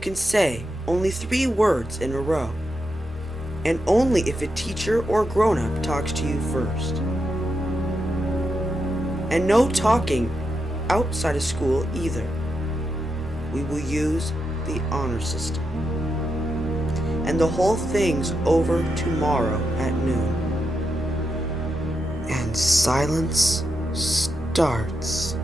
can say only 3 words in a row, and only if a teacher or grown-up talks to you first. And no talking outside of school either. We will use the honor system. And the whole thing's over tomorrow at noon. And silence starts.